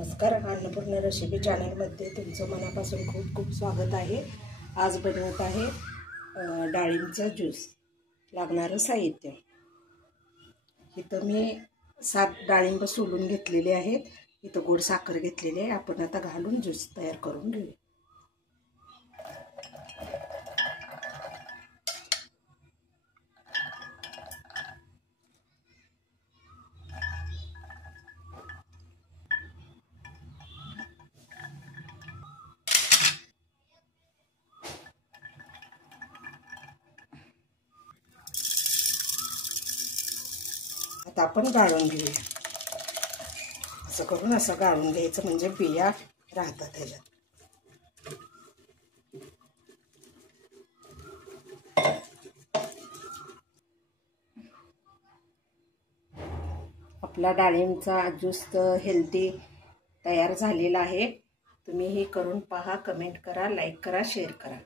नमस्कार, अन्नपूर्णा रेसिपी चॅनलमध्ये तुमचं मनापासून खूप खूप स्वागत आहे। आज बनवत आहे डाळिंबचा ज्यूस। लागणारं साहित्य इथं मी 7 डाळिंब सोलून घेतलेले आहेत। इथं गोड साखर घेतलेली आहे। आपण आता घालून ज्यूस तयार करून घेऊ। आता आपण गाळून घेऊया। असं करून असं गाळून घ्यायचं म्हणजे बिया राहतात त्याच्यात। आपला डाळिंबचा ज्यूस हेल्दी तयार झालेला आहे। तुम्ही हे करून पहा, कमेंट करा, लाईक करा, शेअर करा।